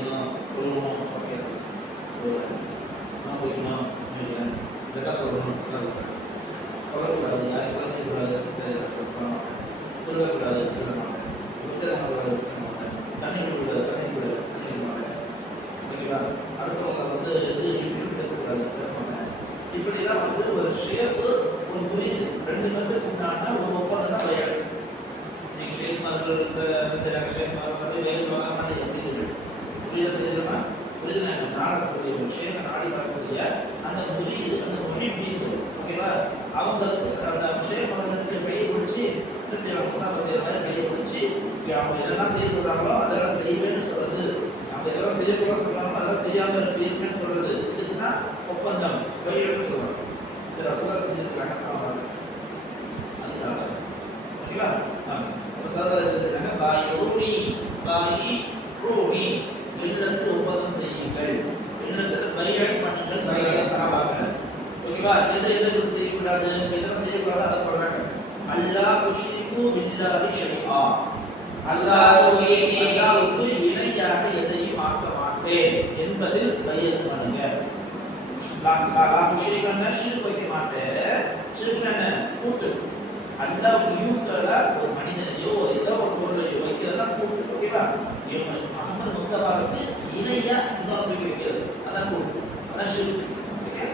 செய்யலாம் செய்யணும் சொல்லணும் நான் போய்க்கணும் நினைக்கிறேன் ஜகாத் கொடுக்கணும் கொல்லக்கூடாது யாரையும் செய்யக்கூடாது சரி சொல்லணும் திருடக்கூடாது. மாட்டேன் உச்சரம் மாட்டேன் தண்ணி குடிக்கூடாது தண்ணி குடிக்கூடாது தண்ணி மாட்டேன் ஓகேவா? அடுத்தவங்க வந்து இது இன்டர்வியூ பேசக்கூடாது பேச மாட்டேன் இப்படிலாம் வந்து ஒரு ஷேப்பு ஒரு புரியுது ரெண்டு பேருக்கு உண்டான ஒரு ஒப்பந்தம் தான் பையன். நீங்கள் ஷேக் மார்கள் சில ஷேக் மார்கள் வந்து வாங்க மாட்டேன் எப்படி இருக்கு நாடக்கூடிய ஒரு ஷேக் நாடி வரக்கூடிய அந்த புரியுது அந்த மொழி ஓகேவா அவங்களுக்கு அந்த ஷேக் கையை பிடிச்சி என்ன செய்வாங்க முஸ்தாபா செய்கிற மாதிரி கையை பிடிச்சி அவங்க என்னெல்லாம் செய்ய சொல்கிறாங்களோ அதெல்லாம் செய்வேன்னு சொல்கிறது அவங்க எதெல்லாம் செய்யக்கூடாது சொல்கிறாங்களோ அதெல்லாம் செய்யாமல் இருப்பீங்கன்னு சொல்கிறது இதுக்குன்னா ஒப்பந்தம். வழியோடு சொல்லுவாங்க இது ரசூலா செஞ்சிருக்கிறாங்க. அது ஓகேவா அப்போ சாதாரண என்ன பாய் ரூனி. பாய் ரூனி. வெள்ளத்தில் ஒப்பந்தம் செய்யுங்கள். வெள்ளத்தில் பரிகளை பண்ணுங்கள். சரியான சாபாங்க ஓகேவா? எதை எதை செய்யக்கூடாது? எதெல்லாம் செய்யக்கூடாது? அதை சொல்றாங்க அல்லாஹ் குஷிக்கு பில்லாஹி ஷைஆ. அல்லாஹ்வுக்கு அல்லாஹ்வுக்கு இணையாக எதையும் ஆக்க மாட்டேன் என்பதில் பையன் பண்ணுங்க அபிஷேகம் ஷிர்க் வைக்க மாட்டேன். ஷிர்க் என்ன? கூட்டு. அல்லாவுக்கு யூக்கலா ஒரு மனிதனையோ ஒரு ஏதோ ஒரு பொருளையோ வைக்கிறதா கூட்டு. ஓகேவா? இவங்க முஸ்தபாவுக்கு இணையா இன்னொரு தூக்கி வைக்கிறது அதான் அதான் ஓகே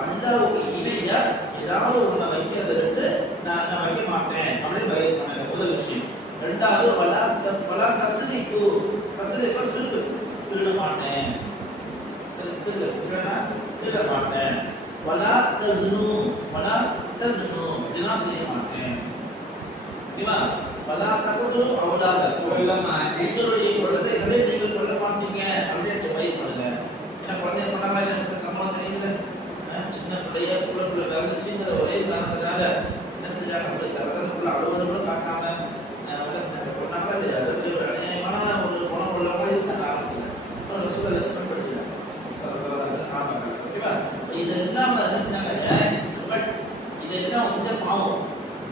அல்லாவுக்கு இணையா ஏதாவது ஒண்ணு வைக்கிறத நான் நான் வைக்க மாட்டேன் அப்படின்னு பயிர் முதல் விஷயம் ரெண்டாவது வலா வலா கசரிக்கு தஸ்ரீக்கு சிறுக்கு திருட மாட்டேன் சிறு திருடனா திருட மாட்டேன் வலா தஸ்னு வலா தஸ்னு ஜினா செய்ய மாட்டேன் ஓகேவா வலா தகுது மாட்டேன். உங்களுடைய குழந்தைகளை நீங்கள் கொல்ல மாட்டீங்க? அப்படின்னு பயிர் பண்ணுங்க. ஏன்னா குழந்தைய பண்ணாம எனக்கு சம்பளம் தெரியல சின்ன பிள்ளைய புள்ள புள்ள பிறந்துச்சுங்கிற ஒரே காரணத்தினால என்ன செஞ்சாங்க? அப்படி பிறந்ததுக்குள்ள அழுவது கூட பார்க்காம வேலை செஞ்சாங்க. ஒரு அநியாயமான ஒரு குணம் உள்ளவங்க இருக்காங்க. ஆரம்பத்தில் அப்புறம் ரசூல் எதை பயன்படுத்தினாங்க ஓகேவா? இதெல்லாம் என்ன செஞ்சாங்க? பட் இதெல்லாம் செஞ்ச பாவம்.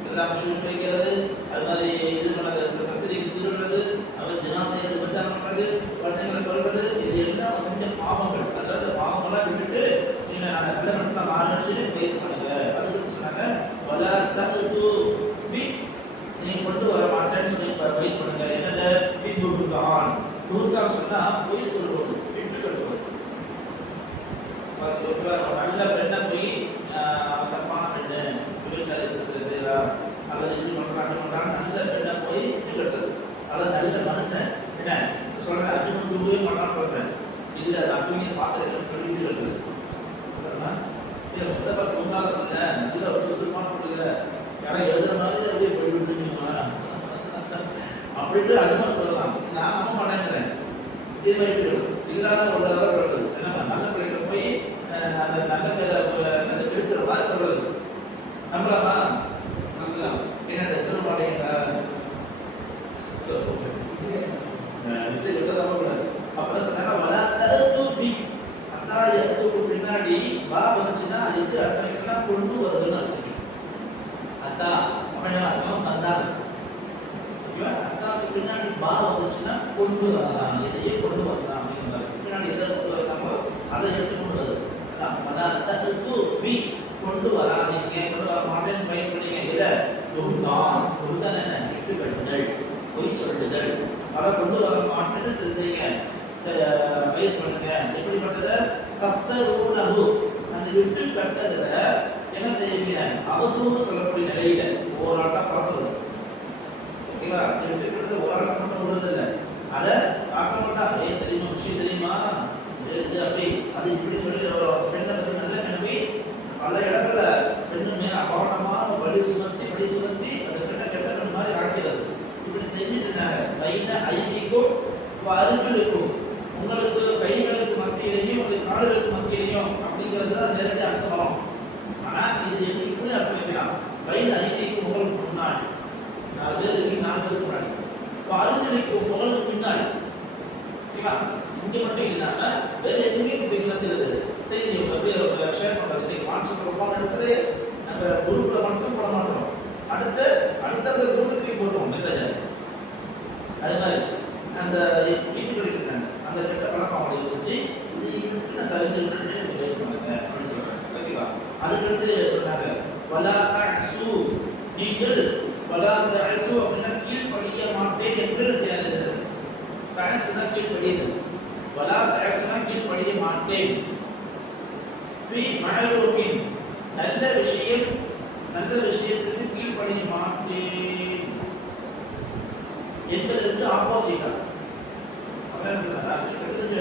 எல்லாம் ஷூஸ் வைக்கிறது அது மாதிரி இது பண்ணது கஸ்தரிக்கு திருடுறது அவர் ஜினா செய்யறது உபச்சாரம் பண்றது குழந்தைங்களை கொல்றது இது எல்லாம் செஞ்ச பாவங்கள் அதில் அந்த பாவங்கள்லாம் விட்டுட்டு நீங்க நான் நல்ல மனசுல மாறணும்னு சொல்லி பயிர் பண்ணுங்க அதுக்கு சொன்னாங்க வல தகுது பி நீங்க கொண்டு வர மாட்டேன்னு சொல்லி ப- பயிர் பண்ணுங்க என்னது பி புகுதான் புகுதான் சொன்னா பொய் சொல்வது விட்டு கட்டுவது ஒரு ஒரு நல்ல பெண்ணை போய் ஆஹ், அவன் தப்பான பெண்ணு விபச்சாரி செய்யறா அல்லது இப்படி பண்றான் அப்படி பண்றான் நல்ல பெண்ணை போய் விட்டு கட்டுறது அல்லது நல்ல மனுஷன் என்ன சொல்றேன் அர்ஜுன் தூங்கவே மாட்டான்னு சொல்றேன் இல்ல நான் தூங்கி பார்த்துருக்கேன்னு சொல்லி விட்டு கட்டுறது புரியுதா? இல்ல முஸ்தபா தூங்காத பிள்ளை நல்ல ஒரு சுறுசுறுப்பான பிள்ளை. யாரும் எழுதுற மாதிரி அப்படியே போயிட்டு இருக்கீங்களா அப்படின்ட்டு அடுத்த சொல்லலாம். நான் நம்ப மாட்டேங்கிறேன் இதே மாதிரி. இல்லாத உள்ளதா சொல்றது. என்ன நல்ல பிள்ளைகிட்ட போய் அந்த நல்ல பேரை மாதிரி சொல்றது. நம்பலாமா? நம்பலாம். என்ன எத்தனை அஹ், விட்டு விட்டு நம்ப கூடாது அப்புறம் சொன்னாங்க வல தூப்பி அத்தா எழுத்துக்கு பின்னாடி வா வந்துச்சுன்னா அதுக்கு அர்த்தம்? என்னன்னா கொண்டு வருதுன்னு அர்த்தம். அத்தா அப்படின்னா அர்த்தம் வந்தாங்க. ஓகேவா அத்தாவுக்கு பின்னாடி பா வந்துச்சுன்னா கொண்டு வரலாம். எதையே கொண்டு வரலாம் அப்படிங்கிறார் பின்னாடி எதை கொண்டு வரலாமோ அதை எடுத்து கொண்டு வருது. அதான் பதார்த்தத்துக்கு பி. கொண்டு வராதீங்க. கொண்டு வர மாட்டேன்னு பயிர் இதை எதை புகுதான் என்ன? விட்டு கட்டுதல். பொய் சொல்லுதல். அதை கொண்டு வர மாட்டேன்னு சரி செய்யுங்க. பயிர் பண்ணுங்க. எப்படி பண்றது கஃப்தரூனஹு. அந்த விட்டு கட்டதுல என்ன செய்வீங்க? அவதூறு சொல்லக்கூடிய நிலையில ஓராட்டம் பரப்புறது ஓகேவா? விட்டுக்கிறது ஓராட்டம் மட்டும் விடுறது இல்லை. அதை பார்க்க மாட்டான் ஏ தெரியுமா? விஷயம் தெரியுமா? இது அப்படி. அது இப்படி சொல்லி பெண்ணை பத்தி நல்ல நினைவி பல இடத்துல பெண்ணு மேல அபாரணமான வழி சுமத்தி வழி சுமத்தி அந்த பெண்ணை கெட்ட மாதிரி ஆக்கிறது. இப்படி செஞ்சுட்டு இருந்தாங்க. வைன ஐதிக்கும் அருகிலுக்கும் உங்களுக்கு கைகளுக்கு மத்தியிலையும் அல்லது காடுகளுக்கு மத்தியிலையும் அப்படிங்கிறது தான் நேரடி அர்த்தம் வரும். ஆனா இது எப்படி அர்த்தம் வைக்கலாம் வயது ஐதிக்கும் உங்களுக்கு முன்னாடி நாலு பேர் இருக்கு நாலு பேருக்கு முன்னாடி இப்போ அருந்தளிக்கும் புகழுக்கு பின்னாடி ஓகேவா? இங்கே மட்டும் இல்லாமல் வேற எங்கேயும் போய் என்ன செய்யறது செய்தி அப்படியே ஷேர் பண்ணுறது இன்னைக்கு வாட்ஸ்அப்ல உட்கார்ந்த இடத்துல நம்ம குரூப்ல மட்டும் போட மாட்டோம் அடுத்து அடுத்தடுத்த குரூப்புக்கு போடுவோம் மெசேஜ் அது மாதிரி அந்த வீட்டுக்கு இருக்கிறாங்க அந்த கெட்ட பழக்கம் அவங்களுக்கு வச்சு இது இப்படி நான் தவிர்த்து சொல்லியிருக்காங்க அப்படின்னு சொல்றாங்க ஓகேவா அதுக்கடுத்து சொன்னாங்க வலா தஅசு நீங்கள் வலா தஅசு அப்படின்னா கீழ்ப்படிய மாட்டேன் என்று செய்யாது தஅசுனா கீழ்ப்படியது வலா தஅசுனா கீழ்ப்படிய மாட்டேன் ஃபி மஅரூஃபின் நல்ல விஷயம் நல்ல விஷயத்திற்கு கீழ்ப்படிய மாட்டேன் என்பதற்கு ஆப்போசிட்டா என்ன சொல்றாங்க கெட்டதுக்கு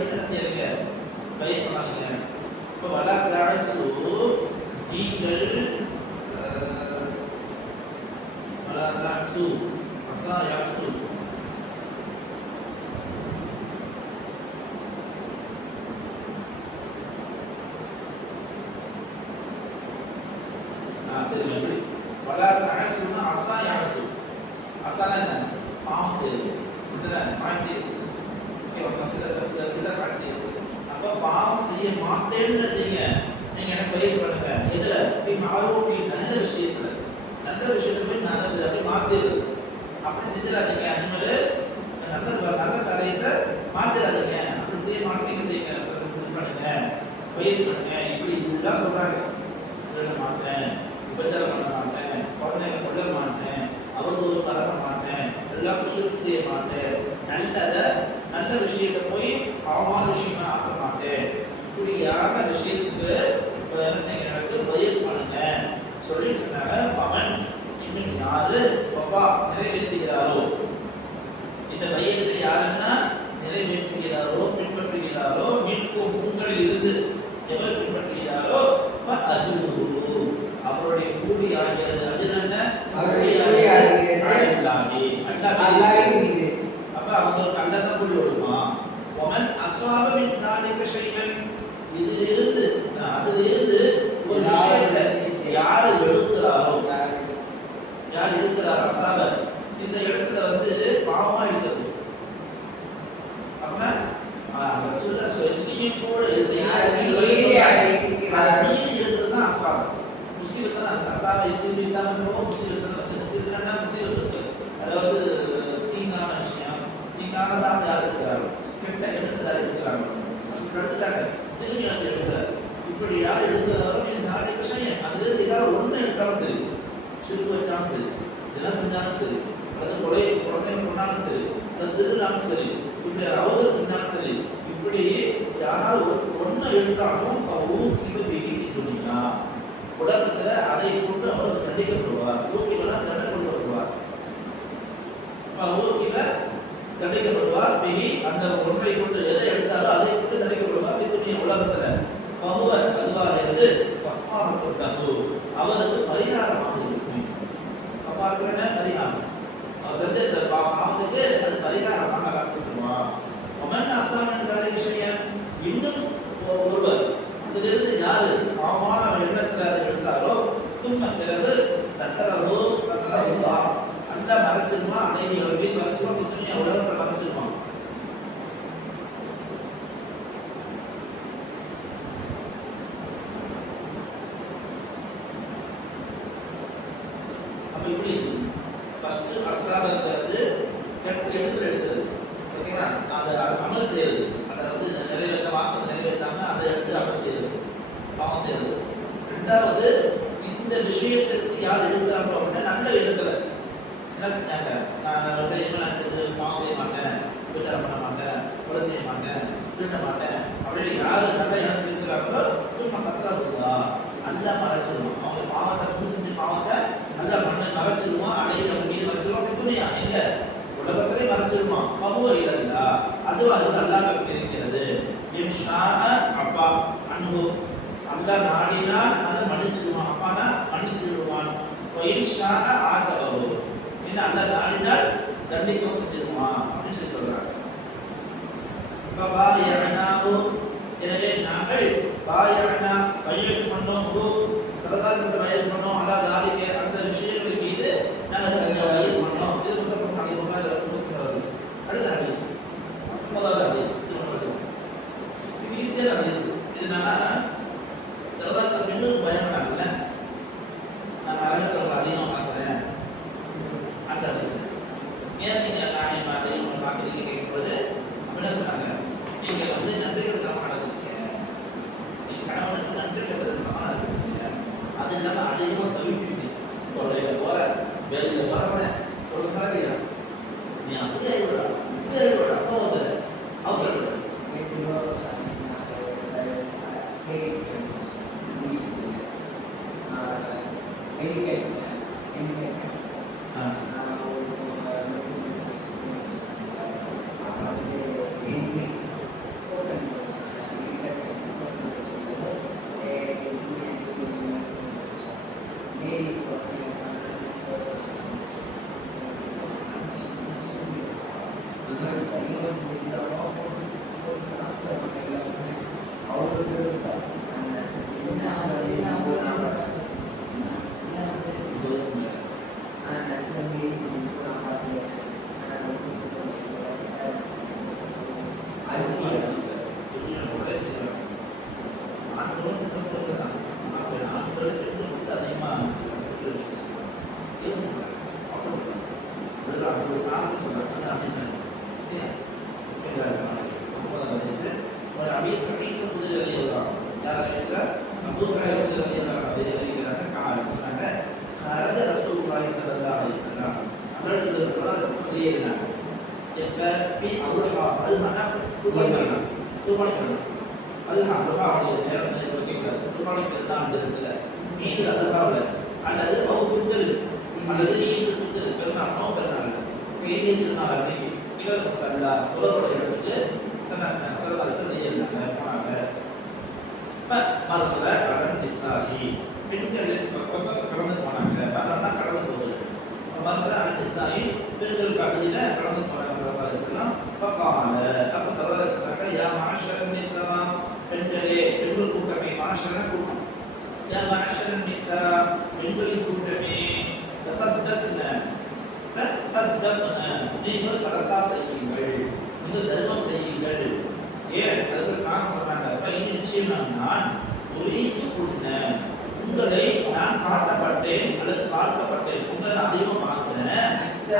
என்ன பயிர் பண்ணாதீங்க. இப்போ வலா தஅசு நீங்கள் வலா தஅசு யாசு ஆ சரி எப்படி வலா தஅசுனா அஸா யாசு அஸானா என்ன பாவம் செய்யுது இதுதான் மாசி ஓகே ஒரு சில சில சில காசி அப்போ பாவம் செய்ய மாட்டேன்னு செய்யுங்க. நீங்க எனக்கு பயிர் பண்ணுங்க. எதுல? ஃபி மாரூஃபி நல்ல விஷயத்துல நல்ல விஷயத்துல போய் நல்ல செய்ய அப்படி மாத்திடுது அப்படி செஞ்சிடாதீங்க. அனிமல் நல்ல நல்ல காரியத்தை மாத்திடாதீங்க. அப்படி செய்ய மாட்டீங்க செய்யுங்க. இது பண்ணுங்க. பயிர் பண்ணுங்க. இப்படி இதெல்லாம் சொல்றாங்க. திருட மாட்டேன். உபச்சாரம் பண்ண மாட்டேன். குழந்தைங்க கொள்ள மாட்டேன். அவதூறு கலக்க மாட்டேன். எல்லா விஷயத்தையும் செய்ய மாட்டேன். நல்லதை நல்ல விஷயத்தை போய் அவமான விஷயமா ஆக்க மாட்டேன். இப்படியான விஷயத்துக்கு என்ன செய்யறதுக்கு எனக்கு பயிர் பண்ணுங்க. சொல்லி சொன்னாங்க பவன் இன்னும் யாரு பப்பா நிறைவேற்றுகிறாரோ? இந்த பையத்தை யாருன்னா நிறைவேற்றுகிறாரோ பின்பற்றுகிறாரோ மீட்கும் உங்களில் இருந்து எவர் பின்பற்றுகிறாரோ அஜுரு அவருடைய கூலி ஆகிறது அஜுர் என்ன அவருடைய கூலி ஆகிறது. அல்லாஹ்வே. அல்லாஹ்வே. அல்லாஹ்வின் மீது அப்ப அவங்களுக்கு அல்லாஹ் தான் கூலி கொடுமா ஒமன் அஸ்வாப தாலிக ஷைஅன் இதிலிருந்து அதிலிருந்து ஒரு விஷயத்தை யாரு எடுக்கிறாரோ யார் எடுக்கிறாரோ அசாப. இந்த இடத்துல வந்து பாவமா எடுக்கிறது. அப்படின்னா சொல்ல சொல்லியும் கூட அதாவது தீங்கான விஷயம் தீங்கானதாக யார் இருக்கிறாரோ கெட்ட எண்ணத்தில் யார் இருக்கிறாரோ இப்படி எடுத்துட்டாங்க திரும்பி இப்படி யார் எடுக்கிறாரோ இந்த நாளை விஷயம் அதுல ஏதாவது ஒண்ணு எடுத்தாலும் சரி. சுருக்கு வச்சாலும் சரி. தினம் செஞ்சாலும் சரி. அது கொலை குழந்தைங்க கொண்டாலும் சரி. அது திருவிழாலும் சரி. இப்படி அவதூறு செஞ்சாலும் சரி. இப்படி யாராவது ஒரு ஒன்றை எடுத்தாலும் ஊக்கி பிகி துணியா உலகத்துல அதை கொண்டு அவர் தண்டிக்கப்படுவார். ஊக்கிவனா தண்டனை கொடுக்கப்படுவார். ஊக்கில தண்டிக்கப்படுவார். பிகி அந்த ஒன்றை கொண்டு எதை எடுத்தாலும் அதை கொண்டு தடைக்கப்படுவார் பித்துணிய உலகத்தில் பகுவர் அதுவாக இருந்து கஃபாரத்துட்டகு அவருக்கு பரிகாரமாக இருக்கும். கஃபாரத்துனா பரிகாரம். அவர் செஞ்ச இந்த பாவத்துக்கு அது பரிகாரமாக காட்டுமா அவன் அஸ்லாமின் விஷயம் இன்னும் ஒருவர். அதிலிருந்து யாரு பாவமான எண்ணத்தில் அதை எடுத்தாரோ சும்மா பிறகு சக்கரவோ சக்கரவா அந்த மறைச்சிருமா? அன்னைக்கு வீடு மறைச்சிருமா குத்துனியா உலகத்துல மறைச்சிருமா அப்ப இப்படி ஃபர்ஸ்ட் அஸ்லாமங்கிறது கெட்ட எழுத்துல எடுக்கிறது ஓகேங்களா அதை அமல் செய்யறது அதை வந்து நிறைவேற்ற வாக்கு நிறைவேற்றாம அதை எடுத்து அமல் செய்யறது பாவம் செய்யறது ரெண்டாவது இந்த விஷயத்திற்கு யார் எடுக்கிறாங்களோ அப்படின்னா நல்ல இடத்துல என்ன செஞ்சாங்க நான் சரி இனிமே நான் செஞ்சு பாவம் செய்ய மாட்டேன் விபச்சாரம் பண்ண மாட்டேன் கொலை செய்ய மாட்டேன் திருட மாட்டேன் அப்படின்னு யாரு நல்ல இடத்துல இருக்கிறாங்களோ சும்மா சத்தரா இருக்குதா நல்லா மறைச்சிருவோம் அவங்க பாவத்தை புது செஞ்ச பாவத்தை நல்லா மண்ணை மறைச்சிருவோம் அடையில அவங்க மீது மறைச்சிருவோம் துணியா எங்க உலகத்திலே மறைச்சிருவோம் பகுவ இல்லைங்களா அதுவா இருக்கிறது என் ஷாஅ அப்பா அன்பு அல்லாஹ் நாடினால் அதை மன்னிச்சிடுவான். அப்பானா மன்னித்து விடுவான் என் ஷாஅ ஆதவோ என்ன அல்லாஹ் நாடினால் தண்டிக்கவும் செஞ்சிருவான் அப்படின்னு சொல்லி சொல்றாங்க. ஃபபாயஅனாஹு எனவே நாங்கள் பாயஅனா பையத்து பண்ணோம் சரதாசத்தை பையத்து பண்ணோம் அல்லா தாலிக்க அந்த விஷயம் Miguel. பி அல்ஹா அல்ஹானா குர்பானி பண்ணலாம் குர்பானி பண்ணலாம் அல்ஹா அல்ஹாவுடைய நேரம் வந்து வைக்கக்கூடாது குர்பானி பெருநாள் அந்த இடத்துல ஈது அல்ஹாவில் அல்லது அவு புத்தல் அல்லது ஈது புத்தல் பெருநாள் நோ பெருநாள் ஈது திருநாள் அன்னைக்கு இவர் சல்லா உலகோட இடத்துக்கு சொன்னாங்க சரதாரத்தில் வெளியிருந்தாங்க போனாங்க மரத்தில் கடன் பிசாகி பெண்கள் கடந்து போனாங்க மரம்னா கடந்து போகுது மரத்தில் அன் நிசாரி பெண்கள் பகுதியில் கடந்து போனாங்க சரதாரத்தில் பக்கால அப்போ சரதார சொன்னாங்க யா மாஷரன் நிசா பெண்களே பெண்கள் கூட்டமே மாஷரன் கூட்டம். யா மாஷரன் நிசா பெண்களின் கூட்டமே தசத்தக்ன சத்தக்ன நீங்கள் சதக்கா செய்யுங்கள் நீங்கள் தர்மம் செய்யுங்கள். ஏன்? அதுக்கு காரணம் சொன்னாங்க பையன் நிச்சயம் நான் ஒரீத்து கொண்ட உங்களை நான் காட்டப்பட்டேன் அல்லது பார்க்கப்பட்டேன். உங்களை அதிகம் பார்க்கிறேன்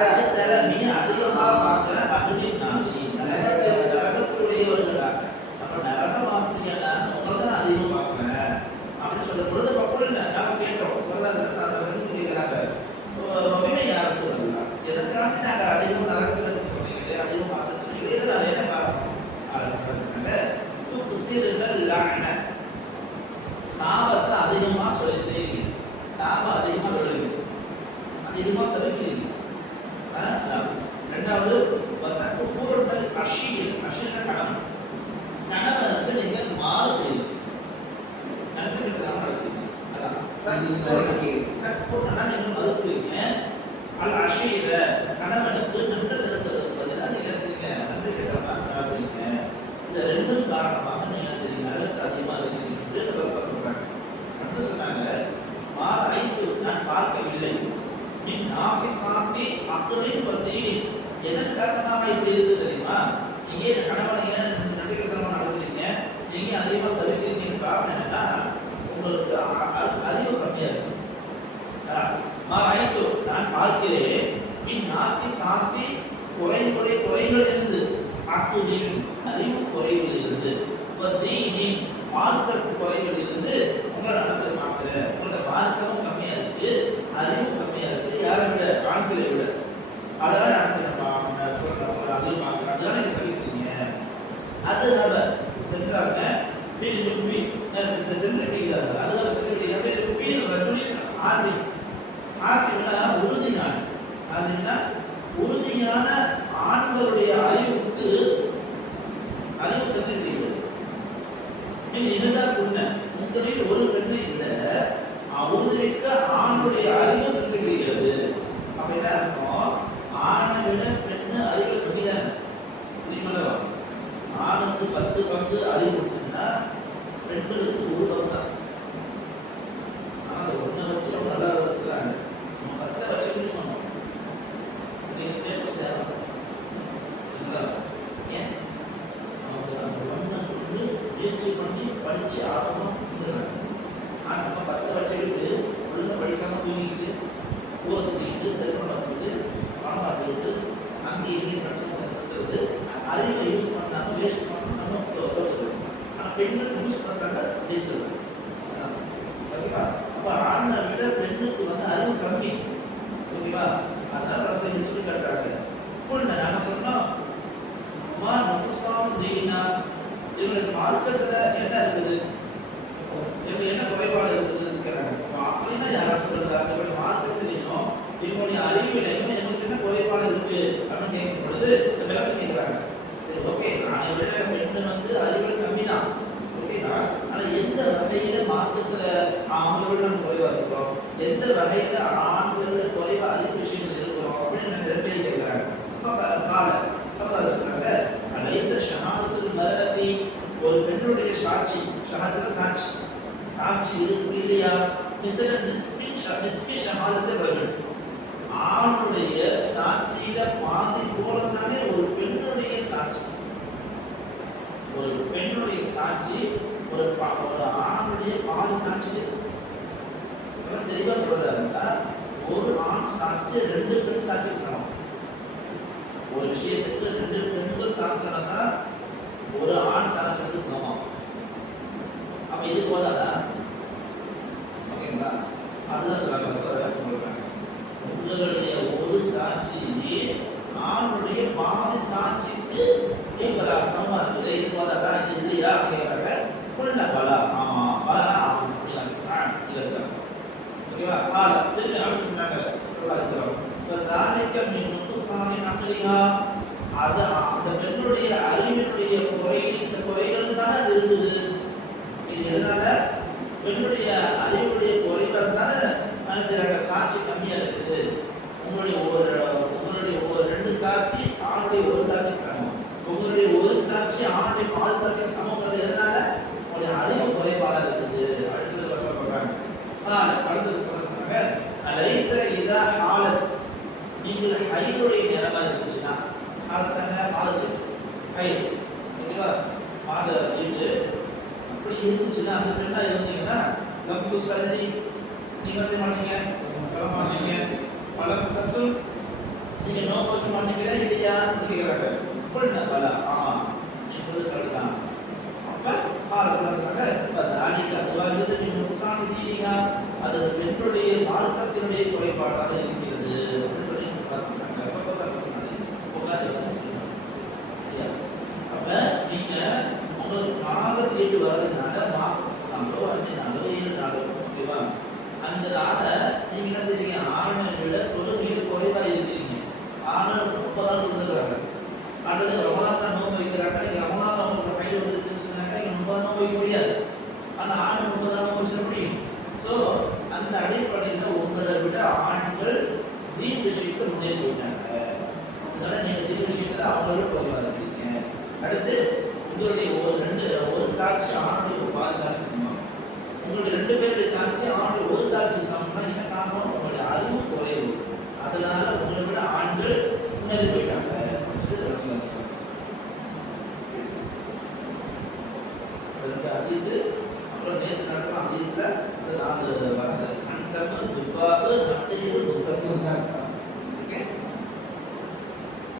அடுத்த மிக அதிகமாக பார்க்கிறேன் அப்படின்னு நான் நரகத்தில் நரகத்துடையவர்களாக. அப்ப நரகவாசிகளாக உங்களை தான் அதிகம் பார்க்கிறேன் அப்படின்னு சொல்லும் பொழுது பக்கம் இல்லை நாங்கள் கேட்டோம். சொல்லலாம் அந்த ரெண்டு கேட்கிறாங்க யார் சொல்லுங்க எதற்காக நாங்கள் அதிகம் நரகத்தில் சொன்னீங்களே அதிகம் பார்த்து சொன்னீங்களே இதனால் என்ன காரணம் சொன்னாங்க துசிறுகள் லான சாபத்தை அதிகமா சொல்லி செய்யுங்க சாபம் அதிகமா விடுங்க அதிகமா செலுக்கிறீங்க ரெண்டாவது குஃபூரல் அஷீர் அஷீர் கணவன் கணவனுக்கு நீங்க மாறு செய்யுங்க நன்றி கிட்டதான் நடக்குறீங்க அதான் நீங்கள் மறுக்கிறீங்க அல் அஷீர கணவனுக்கு நன்றி செலுத்துவதற்கு பதிலாக நீங்க செய்யுங்க நன்றி கிட்டமா நடக்குறீங்க இந்த ரெண்டும் காரணமாக நீங்க என்ன செய்றீங்க நரகத்தில் அதிகமாக இருக்கிறீங்க என்று சொல்றாங்க அடுத்து சொன்னாங்க மால் ஐந்து நான் பார்க்கவில்லை மின் நாபிசாத்தி அக்கலின் பத்தி எதன் காரணமாக இப்படி இருக்கு தெரியுமா இங்கே இந்த கணவனை ஏன் நடக்கிறீங்க நீங்க அதிகமாக சலிக்கிறீங்கன்னு காரணம் என்னன்னா உங்களுக்கு அறிவு கம்மியா இருக்கு மால் ஐந்து நான் பார்க்கிறேன். என் நாப்பி சாத்தி குறை குறை குறைகள் இருந்து அக்குலின் அறிவு குறைவிலிருந்து தீனின் மார்க்க குறைவில் இருந்து உங்களை மனசை பார்க்கிற உங்களோட மார்க்கமும் கம்மியா இருக்கு அறிவு கம்மியா இருக்கு யாரை விட ஆண்களை விட. அதெல்லாம் நான் சொல்றேன் அதையும் உங்களை அதிகம் அதெல்லாம் நீங்க சொல்லிக்கிறீங்க அதனால சென்றாங்க வீடு லுப்பி சென்று விடுகிறார்கள். அதுதான் உறுதியான ஆசினா உறுதியான ஆண்களுடைய அறிவுக்கு அறிவு சென்றிருக்கிறது இதுதான் உண்மை. உங்களில் ஒரு பெண்ணை விட உறுதிமிக்க ஆணுடைய அறிவு சென்றிருக்கிறது. அப்படின்னா இருக்கும் ஆணை விட பெண்ணு அறிவு கம்மிதானே? புரியுமல்லவா ஆணுக்கு பத்து பங்கு அறிவு முடிச்சுன்னா பெண்களுக்கு ஒரு பங்கு தான் ஆனா அந்த ஒன்றை வச்சு அவங்க நல்லா இருக்கிறாங்க நம்ம பத்தை வச்சு யூஸ் பண்ணோம் நீங்க ஸ்டேட்டஸ் தேவை இருந்தாலும் ஏன் அவங்க அந்த ஒன்றை வந்து முயற்சி பண்ணி படிச்சு ஆகணும் இருந்தாங்க ஆனா நம்ம பத்தை வச்சுக்கிட்டு ஒழுங்கா படிக்காம தூங்கிக்கிட்டு ஊரை சுற்றிக்கிட்டு செல்ஃபோன் பார்த்துக்கிட்டு பணம் பார்த்துக்கிட்டு அங்கே இங்கேயும் பிரச்சனை சுற்றுறது அறிவை யூஸ் பண்ணாம வேஸ்ட் பண்ணாம தோத்துக்கிறோம் ஆனா பெண்கள் யூஸ் பண்றாங்க ஜெயிச்சிருக்காங்க ஓகேவா அப்ப ஆணை விட பெண்ணுக்கு வந்து அறிவு கம்மி அதனால அதை சொல்லி கட்டுறாங்க. புள்ள நாங்க சொன்னோம் அம்மா நுகுசாம் தீனா இவங்களுக்கு மார்க்கத்துல என்ன இருக்குது? இவங்க என்ன குறைபாடு இருக்குதுன்னு கேட்கறாங்க அப்படின்னா யாரா சொல்றாங்க இவங்க மார்க்கத்திலையும் இவங்களுடைய அறிவிலையும் எங்களுக்கு என்ன குறைபாடு இருக்கு? அப்படின்னு கேட்கும் பொழுது விளக்கம் கேட்கறாங்க. சரி ஓகே நான் விட பெண்ணு வந்து அறிவுல கம்மி தான் ஓகே தான். ஆனால் எந்த வகையில் மார்க்கத்தில் அவங்களோட குறைவாக இருக்கிறோம் எந்த வகையில் ஆண்களோட குறைவாக அதிக விஷயங்கள் இருக்கிறோம் அப்படின்னு நம்ம ரெண்டு பேரும் கேட்கறாங்க அப்ப கா- கால சதா இருக்கிறாங்க அலைச ஷஹாதத்தில் மரகதி ஒரு பெண்ணுடைய சாட்சி ஷஹாதத்துல சாட்சி சாட்சி இருக்கு இல்லையா மிதர நிஸ்பி ஷ- நிஸ்பி ஷஹாதத்தில் ரஜுல் ஆணுடைய சாட்சியில பாதி போல தானே ஒரு பெண்ணுடைய சாட்சி ஒரு பெண்ணுடைய சாட்சி ஒரு பா- ஒரு ஆணுடைய பாதி சாட்சிக்கு சமம். இதெல்லாம் தெளிவா சொல்றாருன்னா ஒரு ஃபஸ்ட்டு ரெண்டு பெண் சாட்சி சொல்லணும் ஒரு விஷயத்துக்கு ரெண்டு பெண்கள் சாட்சி சொன்னா ஒரு ஆண் சாட்சி வந்து சமம். அப்ப இது போதாதா? ஓகேங்களா? அதுதான் சொல்றாங்க சொல்றாங்க சொல்றாங்க உங்களுடைய ஒரு சாட்சியே ஆணுடைய பாதி சாட்சிக்கு கேட்கறா சமமா இருக்குது இது போதாதா? இது இல்லையா? அப்படிங்கிறாங்க புள்ள பலா? ஆமா பலனா? ஆகும் அப்படிங்கிறாங்க ஓகேவா? கால திரும்பி அடுத்து சொன்னாங்க. அது அந்த பெண்ணுடைய அறிவினுடைய குறையில் இந்த குறைகள் இருக்குது. இது எதனால? பெண்ணுடைய அறிவுடைய குறைகள் தானே மனசிலாக சாட்சி கம்மியா கையுடைய ஹைடுடைய இருந்துச்சுன்னா இருந்துச்சுன்னா ஹாலத்தாங்க மாதத்து கை ஓகேவா மாத வீடு அப்படி இருந்துச்சுன்னா அந்த பெண்ணா இருந்தீங்கன்னா நம்பு சரி நீங்க செய்ய மாட்டீங்க? சொல்ல மாட்டீங்க. பல கசு நீங்க நோக்க மாட்டீங்களா இல்லையா? கேட்கிறாங்க பல ஆ நீங்க கரெக்டான் அப்ப பாரதனால அது அடிக்க அதுவா இருந்து நீங்க முசானி தீனிங்க அது பெண்களுடைய மார்க்கத்தினுடைய குறைபாடாக இருக்கிறது அப்படின்னு சொல்லி சொல்றாங்க அப்ப பார்த்தா புகாரி வந்து சொல்றாங்க சரியா அப்ப நீங்க உங்களுக்கு மாத தேடி வர்றதுனால மாசத்துக்கு நாளோ அஞ்சு நாளோ ஏழு நாளோ ஓகேவா அந்த நாளை நீங்க என்ன செய்றீங்க ஆணை விட தொழுகையில் குறைவா இருக்கிறீங்க ஆணை முப்பதாம் கொடுத்துருக்காங்க அடுத்தது ரமலான் நோன்பு வைக்கிறாங்க நீங்க ரமலான் உங்களுக்கு கையில் வந்துருச்சுன்னு சொன்னாங்க நீங்க முப்பது நோன்பு வைக்க முடியாது ஆனா ஆண் முப்பது நோன்பு வச்சிட முடியும் ஸோ அந்த அடிப்படையில் உங்களை விட அவர்கள் தீன் விஷயத்தை முன்னேறி போயிட்டாங்க. அதனால நீங்க தீன் விஷயத்தில் அவங்களோட குறைவாக இருக்கீங்க அடுத்து உங்களுடைய ஒரு ரெண்டு ஒரு சாட்சி ஆணுடைய ஒரு பாதி சாட்சி சமம். உங்களுடைய ரெண்டு பேருடைய சாட்சி ஆணுடைய ஒரு சாட்சி சமம்னா என்ன காரணம்? உங்களுடைய அறிவு குறைவு. அதனால உங்களை விட ஆண்கள் முன்னேறி போயிட்டாங்க. அப்படின்னு ரெண்டு ஹதீஸ் அப்புறம் நேற்று நடக்கிற ஹதீஸ்ல இந்த வரது محتمل لقاء أخير مستقيم